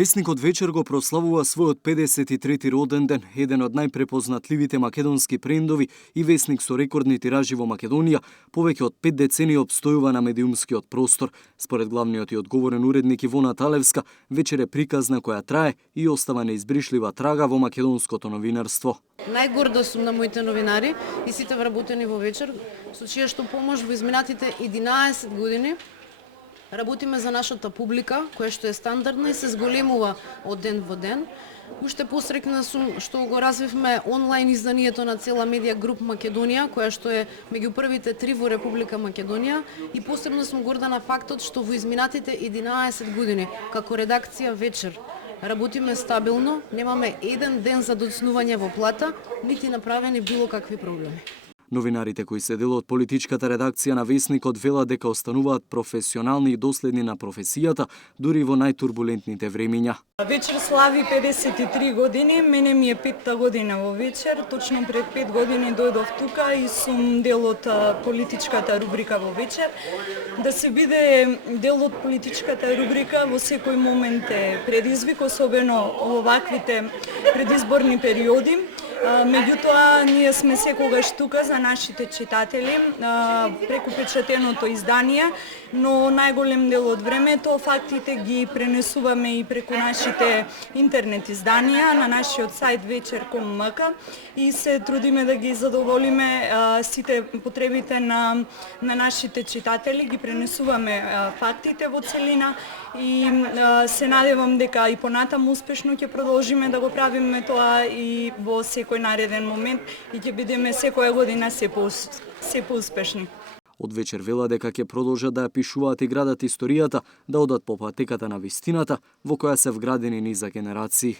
Весникот вечер го прославува својот 53-ти роден ден, еден од најпрепознатливите македонски брендови и весник со рекордни тиражи во Македонија, повеќе од 5 децении обстојува на медиумскиот простор. Според главниот и одговорен уредник Ивона Талевска, вечер е приказна која трае и остава неизбришлива трага во македонското новинарство. Најгорда сум на моите новинари и сите вработени во вечер, со чија што помош во изминатите 11 години работиме за нашата публика, која што е стандардна и се зголемува од ден во ден. Уште посрекна сум што го развивме онлайн изданието на цела медија груп Македонија, која што е меѓу првите 3 во Република Македонија, и посебно сум горда на фактот што во изминатите 11 години како редакција вечер работиме стабилно, немаме еден ден за доцнување во плата, нити направени било какви проблеми. Новинарите кои се дел од политичката редакција на Весникот велат дека остануваат професионални и доследни на професијата, дури во најтурбулентните времиња. Вечер слави 53 години, мене ми е 5-та година во вечер, точно пред 5 години дојдов тука и сум дел од политичката рубрика во вечер. Да се биде дел од политичката рубрика во секој момент е предизвик, особено во ваквите предизборни периоди. Меѓутоа, ние сме секогаш тука за нашите читатели, преку печатеното издание, но најголем дел од времето фактите ги пренесуваме и преку нашите интернет изданија на нашиот сајт вечер.мк и се трудиме да ги задоволиме сите потребите на нашите читатели, ги пренесуваме фактите во целина и се надевам дека и понатаму успешно ќе продолжиме да го правиме тоа и во секој нареден момент и ќе бидеме секоја година се поуспешни. Од вечер вела дека ќе продолжат да ја пишуваат и градат историјата, да одат по патеката на вистината во која се вградени низа генерации.